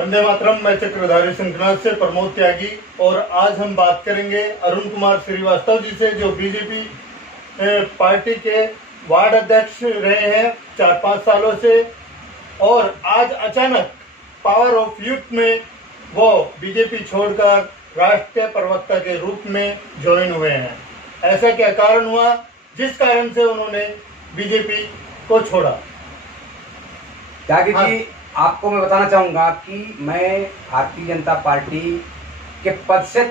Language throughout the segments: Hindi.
वंदे मातरम। मैं चक्रधारी शंखनाथ से प्रमोद त्यागी और आज हम बात करेंगे अरुण कुमार श्रीवास्तव जी से, जो बीजेपी पार्टी के वार्ड अध्यक्ष रहे हैं 4-5 सालों से, और आज अचानक पावर ऑफ यूथ में वो बीजेपी छोड़कर राष्ट्रीय प्रवक्ता के रूप में ज्वाइन हुए हैं। ऐसा क्या कारण हुआ जिस कारण से उन्होंने बीजेपी को छोड़ा? त्यागी जी, आपको मैं बताना चाहूँगा कि मैं भारतीय जनता पार्टी के पद से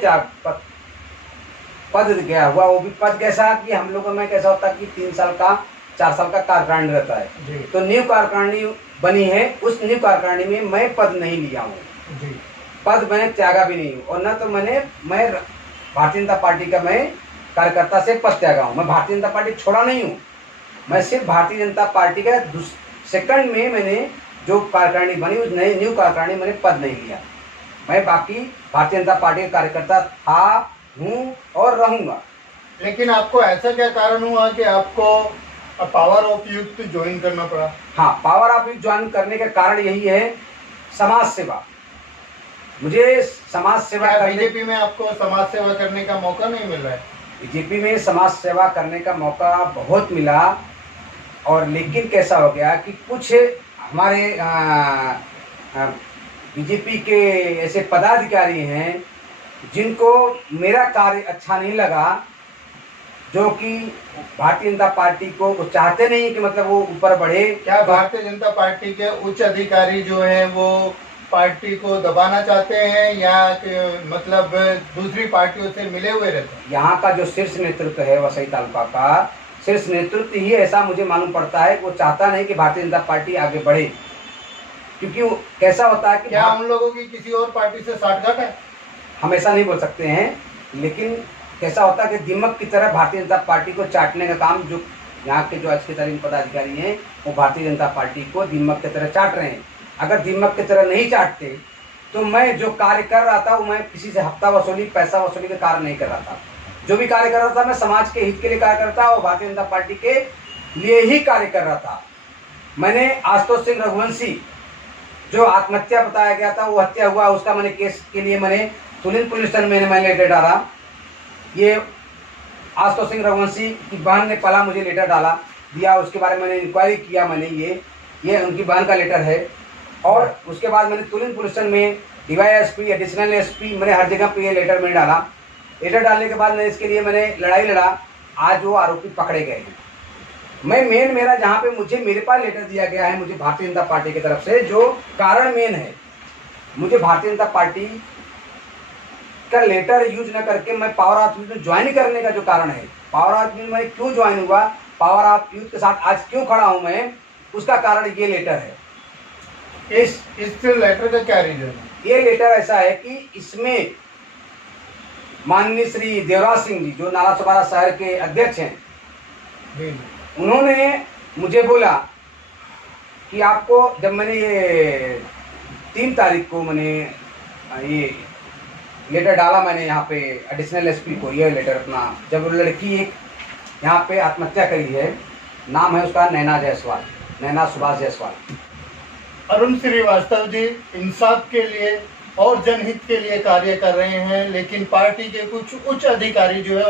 पद गया हुआ, वो भी पद कैसा कि हम लोगों में कैसा होता कि 3 साल का 4 साल का कार्यकारिणी रहता है, तो न्यू कार्यकारिणी बनी है। उस न्यू कार्यकारिणी में मैं पद नहीं लिया हूँ, पद मैंने त्यागा भी नहीं हूँ, और न तो मैं भारतीय जनता पार्टी का मैं कार्यकर्ता से पद त्यागा हूँ। मैं भारतीय जनता पार्टी छोड़ा नहीं हूँ, मैं सिर्फ भारतीय जनता पार्टी का सेकंड में मैंने जो कार्यकारिणी बनी उस नई न्यू कार्यकारिणी मैंने पद नहीं लिया। मैं बाकी भारतीय जनता पार्टी का कार्यकर्ता था, हूँ और रहूँगा। लेकिन आपको ऐसा क्या कारण हुआ कि आपको पावर ऑफ यूथ ज्वाइन करना पड़ा? हाँ, पावर ऑफ यूथ ज्वाइन करने का कारण यही है, समाज सेवा। मुझे समाज सेवा बीजेपी में आपको समाज सेवा करने का मौका नहीं मिल रहा है? बीजेपी में समाज सेवा करने का मौका बहुत मिला, और लेकिन कैसा हो गया कि कुछ हमारे बीजेपी के ऐसे पदाधिकारी हैं जिनको मेरा कार्य अच्छा नहीं लगा, जो कि भारतीय जनता पार्टी को वो चाहते नहीं कि मतलब वो ऊपर बढ़े। क्या भारतीय जनता पार्टी के उच्च अधिकारी जो हैं वो पार्टी को दबाना चाहते हैं, या मतलब दूसरी पार्टियों से मिले हुए रहते हैं? यहाँ का जो शीर्ष नेतृत्व है वसई तालुका का शीर्ष नेतृत्व ही ऐसा मुझे मालूम पड़ता है, वो चाहता नहीं कि भारतीय जनता पार्टी आगे बढ़े, क्योंकि वो कैसा होता है कि क्या हम लोगों की किसी और पार्टी से साठगांठ है? हम ऐसा नहीं बोल सकते हैं, लेकिन कैसा होता है कि दीमक की तरह भारतीय जनता पार्टी को चाटने का काम जो यहाँ के जो आज के तरीन पदाधिकारी हैं वो भारतीय जनता पार्टी को दीमक की तरह चाट रहे हैं। अगर दीमक की तरह नहीं चाटते तो मैं जो कार्य कर रहा था वो मैं किसी से हफ्ता वसूली पैसा वसूली का कार्य नहीं कर रहा था। जो भी कार्य कर रहा था मैं समाज के हित के लिए कार्य करता और भारतीय जनता पार्टी के लिए ही कार्य कर रहा था। मैंने आशुतोष सिंह रघुवंशी जो आत्महत्या बताया गया था, वो हत्या हुआ, उसका मैंने केस के लिए मैंने तुलिन पुलिस स्टेशन में मैंने लेटर डाला। ये आशुतोष सिंह रघुवंशी की बहन ने पहला मुझे लेटर डाला दिया, उसके बारे में मैंने इंक्वायरी किया। मैंने ये उनकी बहन का लेटर है, और उसके बाद मैंने तुलिन पुलिस स्टेशन में DYSP एडिशनल SP मैंने हर जगह पे ये लेटर मैंने डाला। लेटर डालने के बाद मैंने इसके लिए मैंने लड़ाई लड़ा। आज वो आरोपी पकड़े गए हैं। मैं मेरा जहाँ पे मुझे मेरे पास लेटर दिया गया है, मुझे भारतीय जनता पार्टी की तरफ से जो कारण मेन है, मुझे भारतीय जनता पार्टी का लेटर यूज न करके मैं पावर ऑफ यूथ में ज्वाइन करने का जो कारण है, पावर ऑफ यूथ में क्यों ज्वाइन हुआ, पावर ऑफ यूथ के साथ आज क्यों खड़ा हूँ मैं, उसका कारण ये लेटर है। इस लेटर का क्या रीजन है? ये लेटर ऐसा है कि इसमें माननीय श्री देवराज सिंह जी जो नाला सोपारा शहर के अध्यक्ष हैं, उन्होंने मुझे बोला कि आपको, जब मैंने ये 3 तारीख को मैंने ये लेटर डाला, मैंने यहाँ पे एडिशनल SP को ये लेटर अपना, जब वो लड़की एक यहाँ पे आत्महत्या करी है, नाम है उसका नैना सुभाष जायसवाल। अरुण श्रीवास्तव जी इंसाफ के लिए और जनहित के लिए कार्य कर रहे हैं, लेकिन पार्टी के कुछ उच्च अधिकारी जो है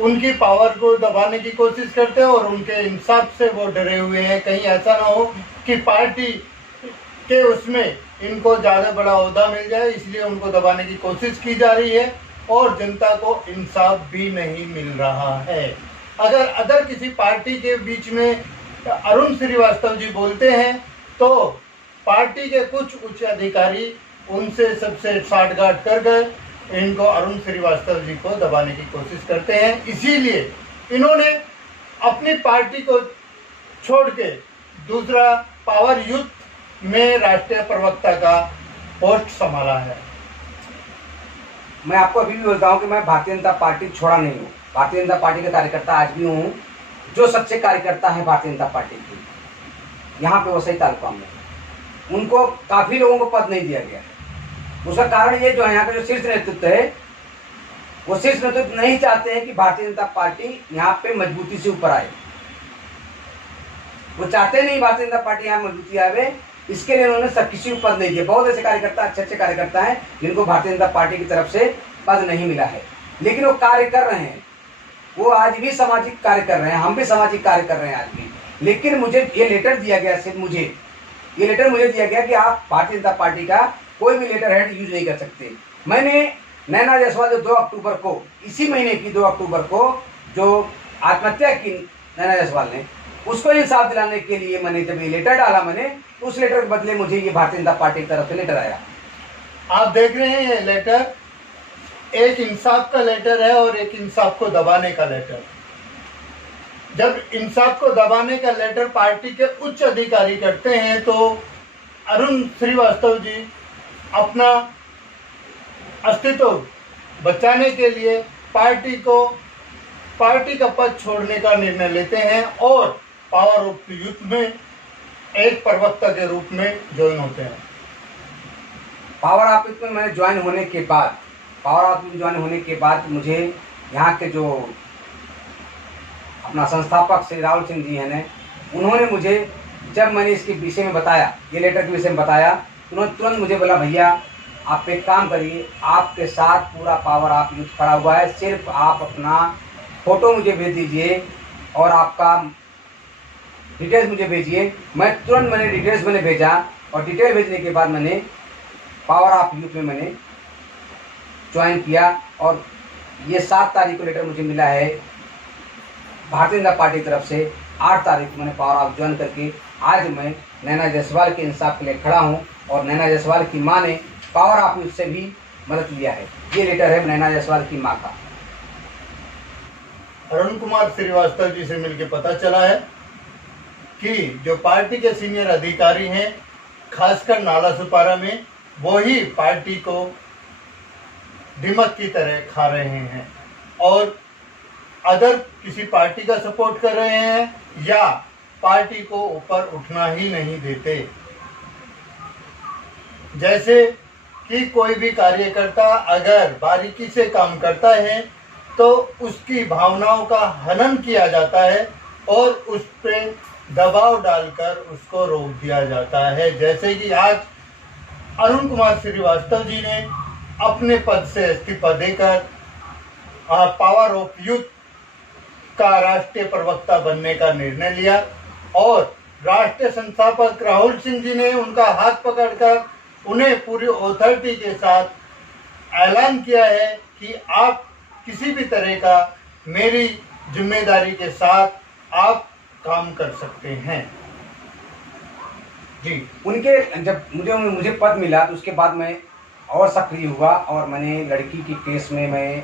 उनकी पावर को दबाने की कोशिश करते हैं, और उनके इंसाफ से वो डरे हुए हैं। कहीं ऐसा ना हो कि पार्टी के उसमें इनको ज़्यादा बड़ा ओहदा मिल जाए, इसलिए उनको दबाने की कोशिश की जा रही है, और जनता को इंसाफ भी नहीं मिल रहा है। अगर किसी पार्टी के बीच में अरुण श्रीवास्तव जी बोलते हैं तो पार्टी के कुछ उच्च अधिकारी उनसे सबसे साठगांठ कर गए, इनको अरुण श्रीवास्तव जी को दबाने की कोशिश करते हैं। इसीलिए इन्होंने अपनी पार्टी को छोड़ के दूसरा पावर यूथ में राष्ट्रीय प्रवक्ता का पोस्ट संभाला है। मैं आपको अभी भी बोलता हूँ कि मैं भारतीय जनता पार्टी छोड़ा नहीं हूँ, भारतीय जनता पार्टी का कार्यकर्ता आज भी हूँ। जो सच्चे कार्यकर्ता है भारतीय जनता पार्टी की यहाँ पे वसई तालुका में, उनको काफ़ी लोगों को पद नहीं दिया गया। उसका कारण ये जो है, यहाँ का जो शीर्ष नेतृत्व है, वो शीर्ष नेतृत्व नहीं चाहते हैं कि भारतीय जनता पार्टी यहाँ पे मजबूती से ऊपर आए। वो चाहते नहीं भारतीय जनता पार्टी यहाँ मजबूती आवे, इसके लिए उन्होंने सब किसी को पद नहीं दिया। बहुत ऐसे कार्यकर्ता, अच्छे अच्छे कार्यकर्ता हैं जिनको भारतीय जनता पार्टी की तरफ से पद नहीं मिला है, लेकिन वो कार्य कर रहे हैं। वो आज भी सामाजिक कार्य कर रहे हैं, हम भी सामाजिक कार्य कर रहे हैं आज भी। लेकिन मुझे ये लेटर दिया गया, सिर्फ मुझे ये लेटर मुझे दिया गया कि आप भारतीय जनता पार्टी का कोई भी लेटर हेड यूज नहीं कर सकते। मैंने नैना जायसवाल जो 2 अक्टूबर को, इसी महीने की 2 अक्टूबर को जो आत्महत्या की नैना जायसवाल ने, उसको इंसाफ दिलाने के लिए मैंने जब ये लेटर डाला, मैंने उस लेटर के बदले मुझे ये भारतीय जनता पार्टी की तरफ से लेटर आया। आप देख रहे हैं ये लेटर एक इंसाफ का लेटर है और एक इंसाफ को दबाने का लेटर। जब इंसाफ को दबाने का लेटर पार्टी के उच्च अधिकारी करते हैं तो अरुण श्रीवास्तव जी अपना अस्तित्व बचाने के लिए पार्टी का पद छोड़ने का निर्णय लेते हैं और पावर ऑफ यूथ में एक प्रवक्ता के रूप में ज्वाइन होते हैं। पावर ऑफ यूथ में मैंने ज्वाइन होने के बाद मुझे यहाँ के जो अपना संस्थापक श्री राहुल सिंह जी हैं, उन्होंने मुझे, जब मैंने इसके विषय में बताया, ये लेटर के विषय में बताया, उन्होंने तुरंत मुझे बोला, भैया आप एक काम करिए, आपके साथ पूरा पावर ऑफ यूथ खड़ा हुआ है, सिर्फ आप अपना फोटो मुझे भेज दीजिए और आपका डिटेल्स मुझे भेजिए। मैंने डिटेल्स भेजा और डिटेल भेजने के बाद मैंने पावर ऑफ यूथ में मैंने ज्वाइन किया। और ये 7 तारीख को लेटर मुझे मिला है भारतीय जनता पार्टी की तरफ से। 8 तारीख को मैंने पावर ऑफ ज्वाइन करके आज मैं नैना जायसवाल के इंसाफ के लिए खड़ा हूँ और नैना जायसवाल की माँ ने पावर ऑफ यूथ से भी मदद लिया है। ये लेटर है नैना जायसवाल की माँ का। अरुण कुमार श्रीवास्तव जी से मिलकर पता चला है कि जो पार्टी के सीनियर अधिकारी हैं, खासकर नाला सुपारा में, वो ही पार्टी को दिमक की तरह खा रहे हैं और अदर किसी पार्टी का सपोर्ट कर रहे हैं या पार्टी को ऊपर उठना ही नहीं देते। जैसे कि कोई भी कार्यकर्ता अगर बारीकी से काम करता है तो उसकी भावनाओं का हनन किया जाता है और उस पर दबाव डालकर उसको रोक दिया जाता है। जैसे कि आज अरुण कुमार श्रीवास्तव जी ने अपने पद से इस्तीफा देकर पावर ऑफ यूथ का राष्ट्रीय प्रवक्ता बनने का निर्णय लिया और राष्ट्रीय संस्थापक राहुल सिंह जी ने उनका हाथ पकड़कर उन्हें पूरी ऑथोरिटी के साथ ऐलान किया है कि आप किसी भी तरह का मेरी जिम्मेदारी के साथ आप काम कर सकते हैं। जी, उनके जब मुझे पद मिला तो उसके बाद मैं और सक्रिय हुआ और मैंने लड़की की केस में मैं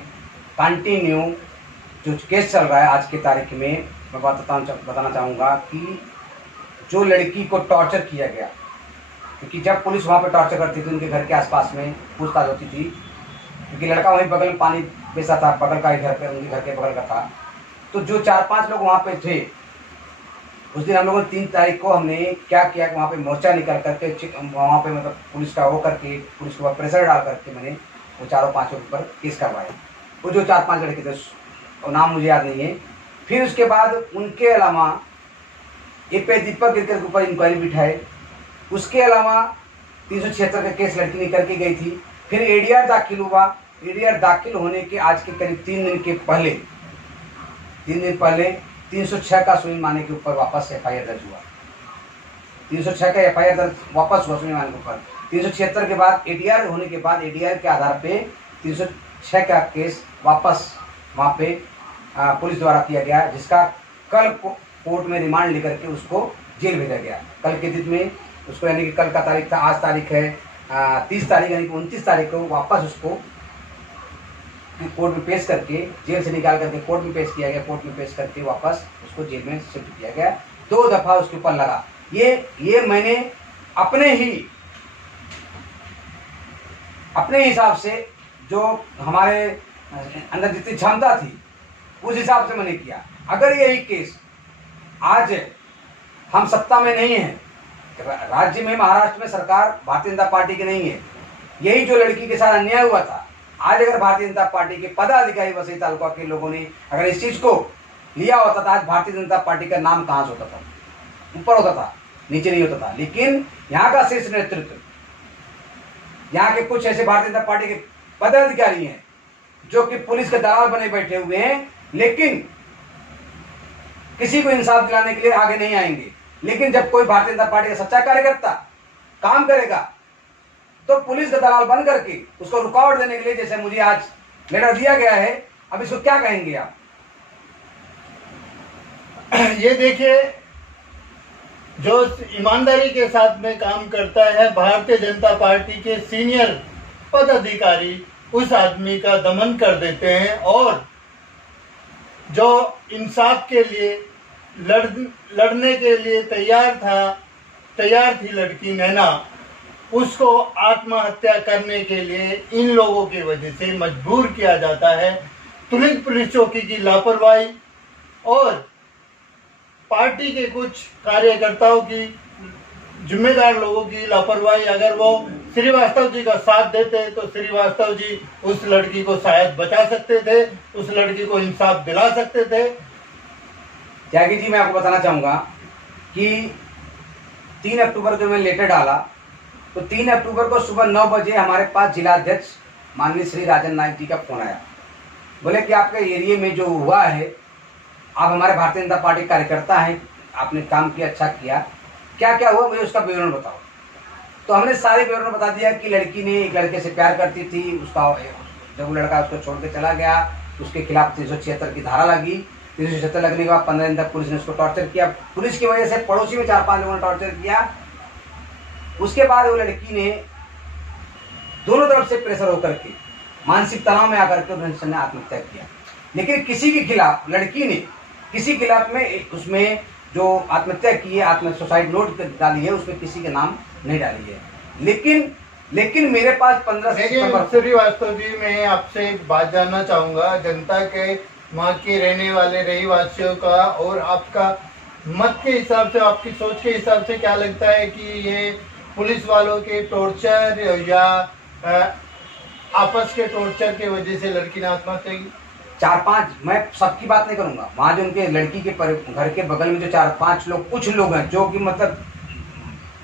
कंटिन्यू जो केस चल रहा है आज की तारीख में, मैं बताना चाहूँगा कि जो लड़की को टॉर्चर किया गया, क्योंकि जब पुलिस वहाँ पे टॉर्चर करती थी उनके घर के आसपास में पूछताछ होती थी, क्योंकि लड़का वहीं बगल में पानी बेचा था, बगल का ही घर पे, उनके घर के बगल का था। तो जो 4-5 लोग वहाँ पे थे, उस दिन हम लोगों ने 3 तारीख को हमने क्या किया कि वहाँ पे मोर्चा निकल करके वहाँ पे मतलब पुलिस का वो करके, पुलिस के ऊपर प्रेशर डाल करके मैंने वो 4-5 के ऊपर केस करवाया। वो जो 4-5 लड़के थे, और नाम मुझे याद नहीं है। फिर उसके बाद उनके अलावा एक पे दीपक गिरकर के ऊपर इंक्वायरी बिठाए। उसके अलावा 376 का केस लड़की ने करके गई थी। फिर एडीआर दाखिल हुआ। एडीआर दाखिल होने के आज के करीब 3 दिन पहले 306 का सुनील माने के ऊपर वापस एफआईआर दर्ज हुआ। 306 का एफआईआर दर्ज वापस हुआ सुनील माने के ऊपर। 376 के बाद एडीआर होने के बाद एडीआर के आधार पे 306 का केस वापस वहाँ पे पुलिस द्वारा किया गया, जिसका कल कोर्ट में रिमांड लेकर के उसको जेल भेजा गया। कल के दिन में उसको, यानी कि कल का तारीख था, आज तारीख है 30 तारीख, यानी कि 29 तारीख को वापस उसको कोर्ट में पेश करके, जेल से निकाल करके कोर्ट में पेश किया गया। कोर्ट में पेश करके वापस उसको जेल में शिफ्ट किया गया। 2 दफ़ा उसके ऊपर लगा। ये मैंने अपने हिसाब से, जो हमारे अंदर जितनी क्षमता थी उस हिसाब से मैंने किया। अगर यही केस आज हम सत्ता में नहीं है, राज्य में, महाराष्ट्र में सरकार भारतीय जनता पार्टी की नहीं है, यही जो लड़की के साथ अन्याय हुआ था, आज अगर भारतीय जनता पार्टी के पदाधिकारी वसई तालुका के लोगों ने अगर इस चीज को लिया होता था, आज भारतीय जनता पार्टी का नाम कहाँ से होता था, ऊपर होता था। नीचे नहीं होता था। लेकिन यहाँ का शीर्ष नेतृत्व, यहाँ के कुछ ऐसे भारतीय जनता पार्टी के पदाधिकारी हैं जो कि पुलिस के दलाल बने बैठे हुए हैं, लेकिन किसी को इंसाफ दिलाने के लिए आगे नहीं आएंगे। लेकिन जब कोई भारतीय जनता पार्टी का सच्चा कार्यकर्ता काम करेगा तो पुलिस का दलाल बन करके उसको रुकावट देने के लिए, जैसे मुझे आज लेटर दिया गया है, अब इसको क्या कहेंगे आप? ये देखिए, जो ईमानदारी के साथ में काम करता है भारतीय जनता पार्टी के सीनियर पदाधिकारी उस आदमी का दमन कर देते हैं, और जो इंसाफ के लिए लड़ने के लिए तैयार थी लड़की नैना, उसको आत्महत्या करने के लिए इन लोगों की वजह से मजबूर किया जाता है। तुरंत पुलिस चौकी की लापरवाही और पार्टी के कुछ कार्यकर्ताओं की, जिम्मेदार लोगों की लापरवाही। अगर वो श्रीवास्तव जी का साथ देते तो श्रीवास्तव जी उस लड़की को शायद बचा सकते थे, उस लड़की को इंसाफ दिला सकते थे। त्यागी जी, मैं आपको बताना चाहूँगा कि 3 अक्टूबर को मैं लेटर डाला तो 3 अक्टूबर को सुबह 9 बजे हमारे पास जिला अध्यक्ष माननीय श्री राजन नायक जी का फोन आया। बोले कि आपके एरिया में जो हुआ है, आप हमारे भारतीय जनता पार्टी कार्यकर्ता हैं, आपने काम किया, अच्छा किया, क्या क्या हुआ मुझे उसका विवरण बताओ। तो हमने सारे विवरण बता दिया कि लड़की ने एक लड़के से प्यार करती थी, उसका जब वो लड़का उसको छोड़ के चला गया उसके खिलाफ 376 की धारा लगी। 376 लगने के बाद 15 दिन तक पुलिस ने उसको टॉर्चर किया। पुलिस की वजह से पड़ोसी में 4-5 लोगों ने टॉर्चर किया। उसके बाद वो लड़की ने दोनों तरफ से प्रेशर होकर के मानसिक तनाव में आकर के उसने आत्महत्या किया। लेकिन किसी के खिलाफ, लड़की ने किसी खिलाफ में उसमें जो आत्महत्या की है, सुसाइड नोट डाली है, उसमें किसी के नाम नहीं डाली है। लेकिन मेरे पास 15 सितंबर। श्रीवास्तव जी, मैं आपसे एक बात जानना चाहूँगा, जनता के वहाँ के रहने वाले रहीवासियों का और आपका मत के हिसाब से, आपकी सोच के हिसाब से क्या लगता है कि ये पुलिस वालों के टॉर्चर या आपस के टॉर्चर के वजह से लड़की ने आत्महत्या की? 4-5, मैं सबकी बात नहीं करूंगा, वहाँ जो उनके लड़की के घर के बगल में जो 4-5 लोग, कुछ लोग हैं जो कि मतलब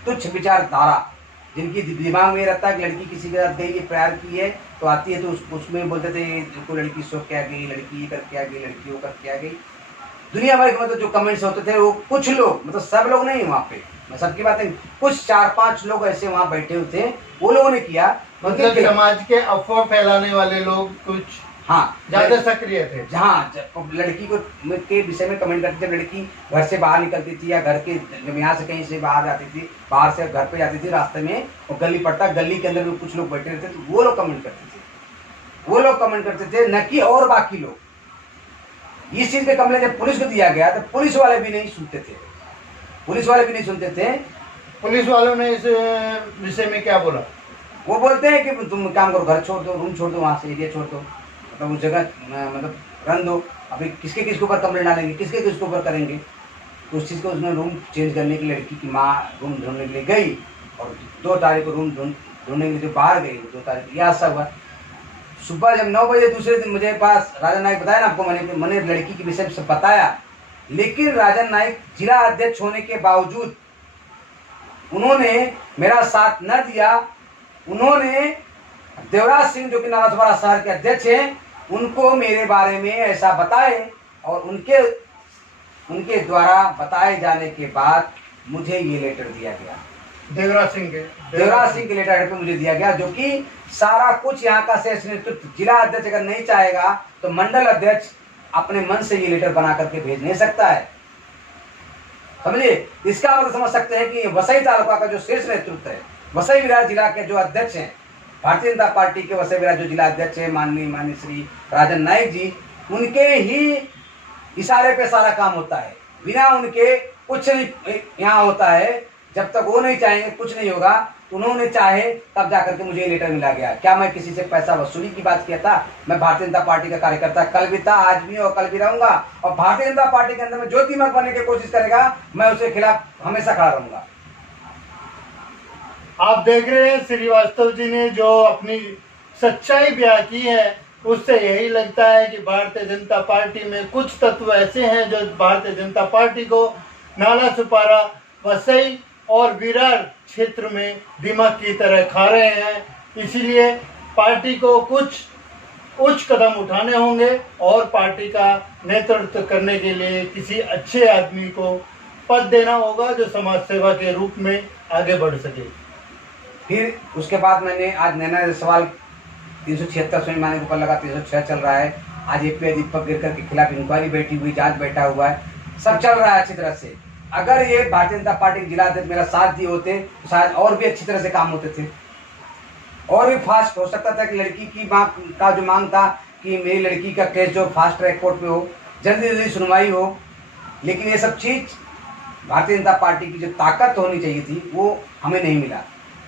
तुच्छ विचारधारा, जिनकी दिमाग में रहता है कि लड़की किसी के साथ गई है, प्यार की है तो आती है तो उसमें बोलते थे देखो लड़की सो क्या गई, लड़की ये करके आ गई, लड़की वो करके आ गई। दुनिया भर के मतलब जो कमेंट्स होते थे वो कुछ लोग, मतलब सब लोग नहीं, वहाँ पे मैं सबकी बात नहीं, कुछ 4-5 लोग ऐसे वहाँ बैठे हुए थे, वो लोगों ने किया। मतलब समाज के अफवाह फैलाने वाले लोग कुछ, हाँ, ज्यादा सक्रिय थे। जहाँ लड़की को के विषय में कमेंट करते थे, लड़की घर से बाहर निकलती थी या घर के जब यहाँ से कहीं से बाहर जाती थी, बाहर से घर पे जाती थी, रास्ते में वो गली पड़ता, गली के अंदर भी कुछ लोग बैठे रहते तो वो लोग कमेंट करते थे, न कि और बाकी लोग। इस चीज़ के कंप्लेंट जब पुलिस को दिया गया तो पुलिस वाले भी नहीं सुनते थे। पुलिस वालों ने इस विषय में क्या बोला? वो बोलते हैं कि तुम काम करो, घर छोड़ दो, रूम छोड़ दो, वहाँ से एरिया छोड़ दो, मतलब उस जगह मतलब रन दो। अभी किसके ऊपर कंप्लेंट डालेंगे, किसके ऊपर करेंगे? तो उस चीज़ को उसने रूम चेंज करने के लिए लड़की की माँ रूम ढूंढने के लिए गई और 2 तारीख को रूम ढूंढने के लिए जो बाहर गई, 2 तारीख यह सब हुआ। सुबह जब 9 बजे दूसरे दिन मुझे पास राजन नायक बताया ना आपको, मैंने लड़की के विषय में सब बताया। लेकिन राजन नायक जिला अध्यक्ष होने के बावजूद उन्होंने मेरा साथ न दिया। उन्होंने देवराज सिंह जो कि नालासोपारा शहर के अध्यक्ष हैं, उनको मेरे बारे में ऐसा बताए और उनके द्वारा बताए जाने के बाद मुझे ये लेटर दिया गया। देवराज सिंह के लेटर पे मुझे दिया गया, जो कि सारा कुछ यहाँ का शीर्ष नेतृत्व, जिला अध्यक्ष अगर नहीं चाहेगा तो मंडल अध्यक्ष अपने मन से ये लेटर बना करके भेज नहीं सकता है। समझिए, इसका मतलब समझ सकते हैं कि वसई तालुका का जो शीर्ष नेतृत्व है, वसई विरार जिला के जो अध्यक्ष हैं, भारतीय जनता पार्टी के वसई विरार जो जिला अध्यक्ष है माननीय श्री राजन नायक जी, उनके ही इशारे पे सारा काम होता है। बिना उनके कुछ नहीं यहाँ होता है। जब तक वो नहीं चाहेंगे कुछ नहीं होगा। तो उन्होंने चाहे तब जाकर के मुझे लेटर मिला गया। क्या मैं किसी से पैसा वसूली की बात किया था? मैं भारतीय जनता पार्टी का कार्यकर्ता कल भी था, आज भी और कल भी रहूंगा। और भारतीय जनता पार्टी के अंदर में जो दिमाग बनने की कोशिश करेगा, मैं उसके खिलाफ हमेशा खड़ा रहूंगा। आप देख रहे हैं श्रीवास्तव जी ने जो अपनी सच्चाई बयां की है, उससे यही लगता है कि भारतीय जनता पार्टी में कुछ तत्व ऐसे हैं जो भारतीय जनता पार्टी को नालासोपारा, वसई और विरार क्षेत्र में दिमाग की तरह खा रहे हैं। इसीलिए पार्टी को कुछ उच्च कदम उठाने होंगे और पार्टी का नेतृत्व करने के लिए किसी अच्छे आदमी को पद देना होगा जो समाज सेवा के रूप में आगे बढ़ सके। फिर उसके बाद मैंने आज नैना जायसवाल 376 स्वयं माने के ऊपर लगा, 306 चल रहा है। आज एपीआई दीपक गिरकर के खिलाफ इंक्वायरी बैठी हुई, जांच बैठा हुआ है, सब चल रहा है अच्छी तरह से। अगर ये भारतीय जनता पार्टी के जिला अध्यक्ष मेरा साथ दिए होते तो शायद और भी अच्छी तरह से काम होते थे, और भी फास्ट हो सकता था कि लड़की की मांग का जो मांग था कि मेरी लड़की का केस जो फास्ट ट्रैक कोर्ट में हो, जल्दी जल्दी सुनवाई हो। लेकिन ये सब चीज़ भारतीय जनता पार्टी की जो ताकत होनी चाहिए थी वो हमें नहीं मिला।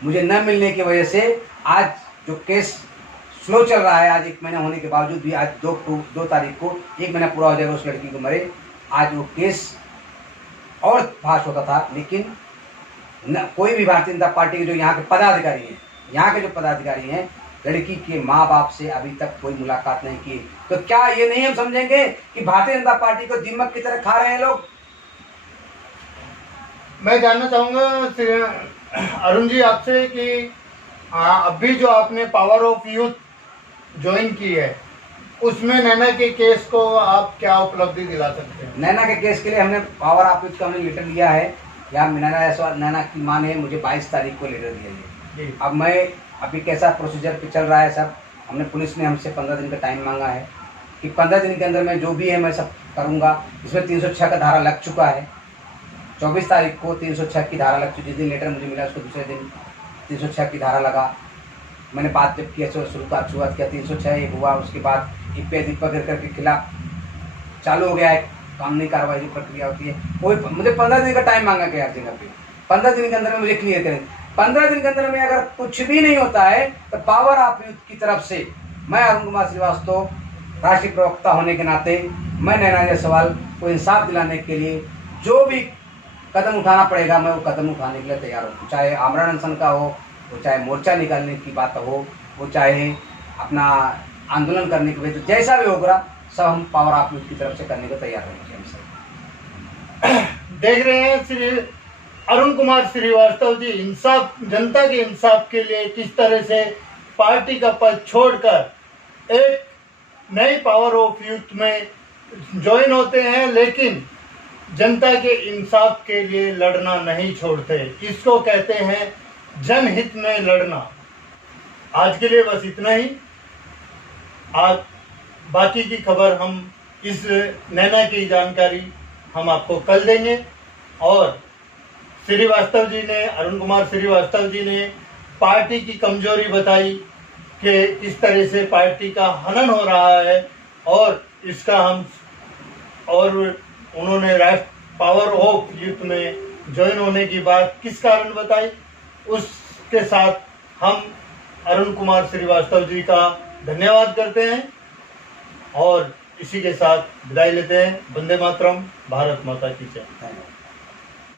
मुझे न मिलने की वजह से आज जो केस स्लो चल रहा है, आज 1 महीना होने के बावजूद भी आज 2 तारीख को 1 महीना पूरा हो जाएगा उस लड़की को मरे। आज वो केस और फास्ट होता था, लेकिन न कोई भी भारतीय जनता पार्टी के जो यहाँ के पदाधिकारी हैं, लड़की के माँ बाप से अभी तक कोई मुलाकात नहीं की। तो क्या ये नहीं हम समझेंगे कि भारतीय जनता पार्टी को दीमक की तरह खा रहे हैं लोग? मैं जानना चाहूँगा अरुण जी आपसे कि अभी जो आपने पावर ऑफ यूथ ज्वाइन की है, उसमें नैना के केस को आप क्या उपलब्धि दिला सकते हैं? नैना के केस के लिए हमने पावर ऑफ यूथ का हमने लेटर लिया है। या नैना की माँ ने मुझे 22 तारीख को लेटर दिया है। अब मैं अभी कैसा प्रोसीजर पे चल रहा है सब, हमने पुलिस ने हमसे 15 दिन का टाइम मांगा है कि 15 दिन के अंदर मैं जो भी है मैं सब करूँगा। इसमें 306 का धारा लग चुका है। 24 तारीख को 306 की धारा लग चुकी। जिस दिन लेटर मुझे मिला उसको दूसरे दिन 306 की धारा लगा। मैंने बात जब किया शुरुआत किया 306 एक हुआ। उसके बाद एपीआई दीपक गिरकर के खिलाफ चालू हो गया है कानूनी कार्रवाई की प्रक्रिया होती है। कोई मुझे 15 दिन का टाइम मांगा गया हर जगह पे। 15 दिन के अंदर में मुझे क्लियर करें। 15 दिन के अंदर में अगर कुछ भी नहीं होता है तो पावर ऑफ यूथ की तरफ से मैं अरुण कुमार श्रीवास्तव राष्ट्रीय प्रवक्ता होने के नाते मैं नैना जायसवाल को इंसाफ दिलाने के लिए जो भी कदम उठाना पड़ेगा मैं वो कदम उठाने के लिए तैयार हूँ। चाहे आमरण अनशन का हो, वो चाहे मोर्चा निकालने की बात हो, वो चाहे अपना आंदोलन करने की वजह, जैसा भी होगा सब हम पावर ऑफ यूथ की तरफ से करने को तैयार रहेंगे। हम सब देख रहे हैं श्री अरुण कुमार श्रीवास्तव जी इंसाफ, जनता के इंसाफ के लिए किस तरह से पार्टी का पद छोड़कर एक नई पावर ऑफ यूथ में ज्वाइन होते हैं, लेकिन जनता के इंसाफ के लिए लड़ना नहीं छोड़ते। इसको कहते हैं जनहित में लड़ना। आज के लिए बस इतना ही। आज बाकी की खबर हम इस नैना की जानकारी हम आपको कल देंगे। और श्रीवास्तव जी ने, अरुण कुमार श्रीवास्तव जी ने पार्टी की कमजोरी बताई कि किस तरह से पार्टी का हनन हो रहा है, और इसका हम और उन्होंने राष्ट्र पावर ऑफ यूथ में ज्वाइन होने की बात किस कारण बताई, उसके साथ हम अरुण कुमार श्रीवास्तव जी का धन्यवाद करते हैं और इसी के साथ विदाई लेते हैं। वंदे मातरम, भारत माता की जय।